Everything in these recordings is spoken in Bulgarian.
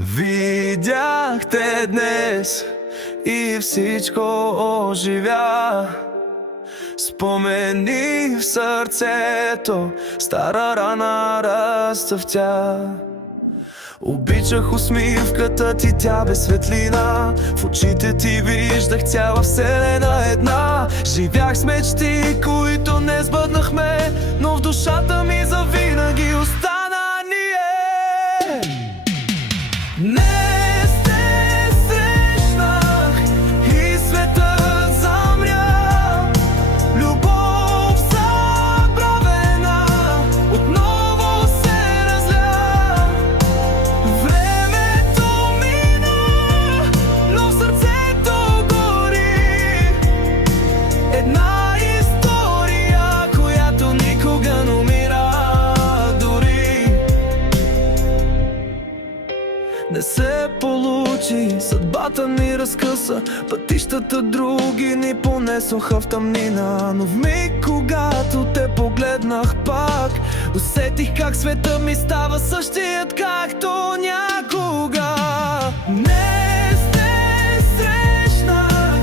Видях те днес и всичко оживя. Спомени в сърцето, стара рана разцъфтя. Обичах усмивката ти, тя бе светлина. В очите ти виждах цяла вселена една. Живях с мечти, които не сбъднахме, но в душата ми завинаги остана ние. Днес те срещнах и светът замря. Любов забравена отново се разля. Времето мина, но в сърцето гори една история, която никога не умира дори. Не се получи, съдбата ни разкъса, пътищата други ни понесоха в тъмнина. Но в миг, когато те погледнах пак, усетих как света ми става същият, както някога. Днес те срещнах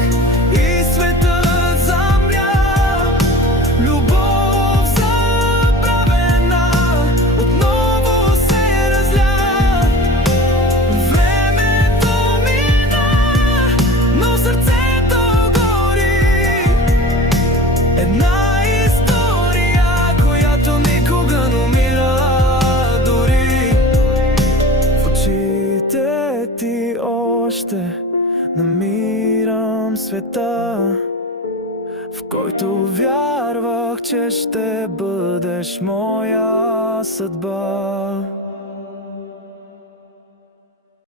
и светът замря. Любов забравена отново се разля. Времето мина, но сърцето гори. Една история, която никога не умира дори. В очите ти още намирам света, в който вярвах, че ще бъдеш моя съдба.